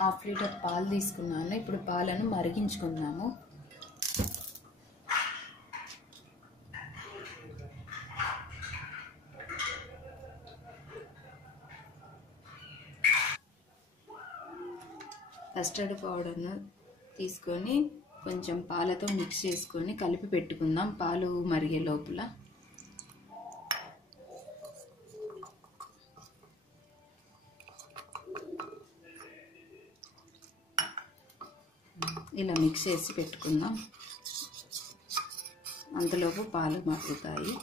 Half litre పాలు తీసుకున్నాను. ఇప్పుడు పాలను మరిగించుకుందాము. కస్టర్డ్ పౌడర్ను తీసుకొని కొంచెం పాలతో మిక్స్ చేసుకొని కలిపి పెట్టుకుందాం పాలు మరిగే లోపల. ఇలా మిక్స్ చేసి పెట్టుకుందాం. అంతలోపు పాలు మరుగుతాయి.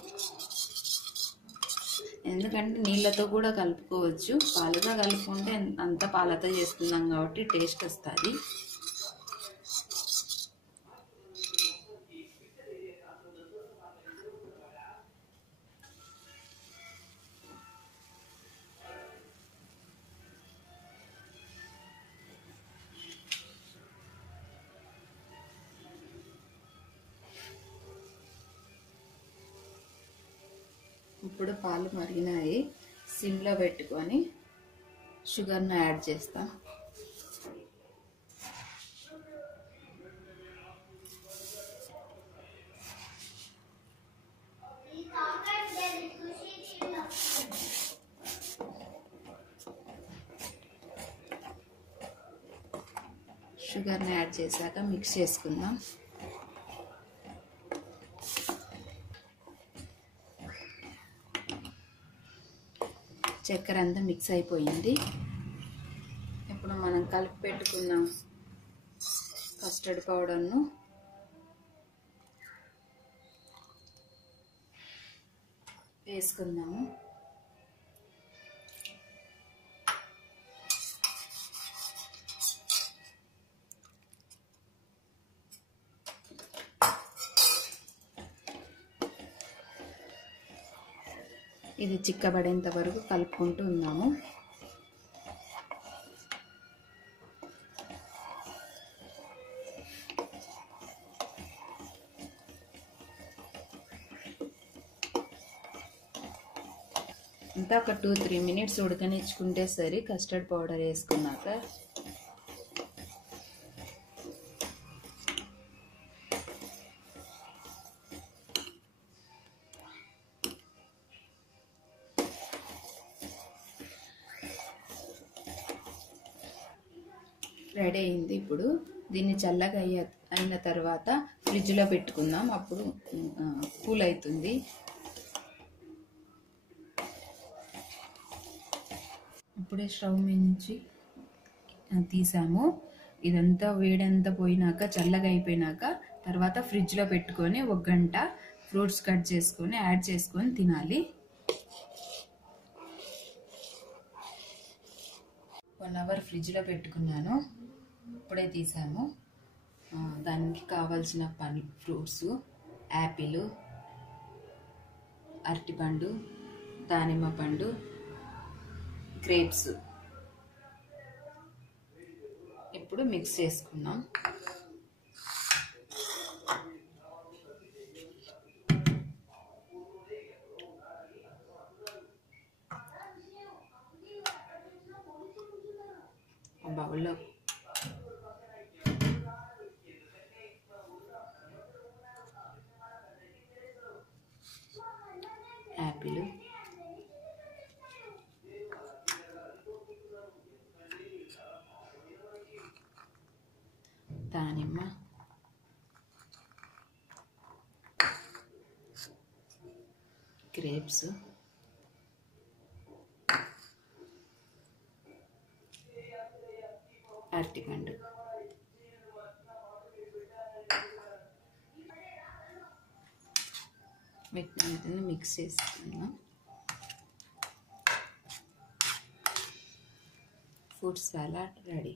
ఎందుకంటే నీళ్ళతో కూడా కలుపుకోవచ్చు. పాలుగా కలుపుకుంటే అంత పాలతో చేస్తున్నాం కాబట్టి టేస్ట్ వస్తుంది. ఇప్పుడు పాలు మరిగినాయి. సిమ్లో పెట్టుకొని షుగర్ను యాడ్ చేస్తాం. షుగర్ని యాడ్ చేశాక మిక్స్ చేసుకుందాం. చక్కెర అంతా మిక్స్ అయిపోయింది. ఇప్పుడు మనం కలిపి పెట్టుకున్న కస్టర్డ్ పౌడర్ను వేసుకుందాము. ఇది చిక్కబడేంత వరకు కలుపుకుంటూ ఉన్నాము. ఇంకా ఒక 2-3 మినిట్స్ ఉడకనిచ్చుకుంటే సరి. కస్టర్డ్ పౌడర్ వేసుకున్నాక రెడీ అయింది. ఇప్పుడు దీన్ని చల్లగా అయిన తర్వాత ఫ్రిడ్జ్లో పెట్టుకుందాం. అప్పుడు కూల్ అవుతుంది. ఇప్పుడే స్టవ్ నుంచి తీసాము. ఇదంతా వేడంతా పోయినాక చల్లగా అయిపోయినాక తర్వాత ఫ్రిడ్జ్లో పెట్టుకొని 1 గంట ఫ్రూట్స్ కట్ చేసుకొని యాడ్ చేసుకొని తినాలి. 1 అవర్ ఫ్రిడ్జ్లో పెట్టుకున్నాను. ఇప్పుడే తీసాము. దానికి కావాల్సిన ఫ్రూట్స్ యాపిల్, అరటిపండు, దానిమ్మ పండు, గ్రేప్స్. ఇప్పుడు మిక్స్ చేసుకున్నాం. బౌల్లో యాపిల్, దానిమ్మ, గ్రేప్స్, అరటిపండు. వీటిని మిక్స్ చేసుకున్నాం. Fruit salad ready.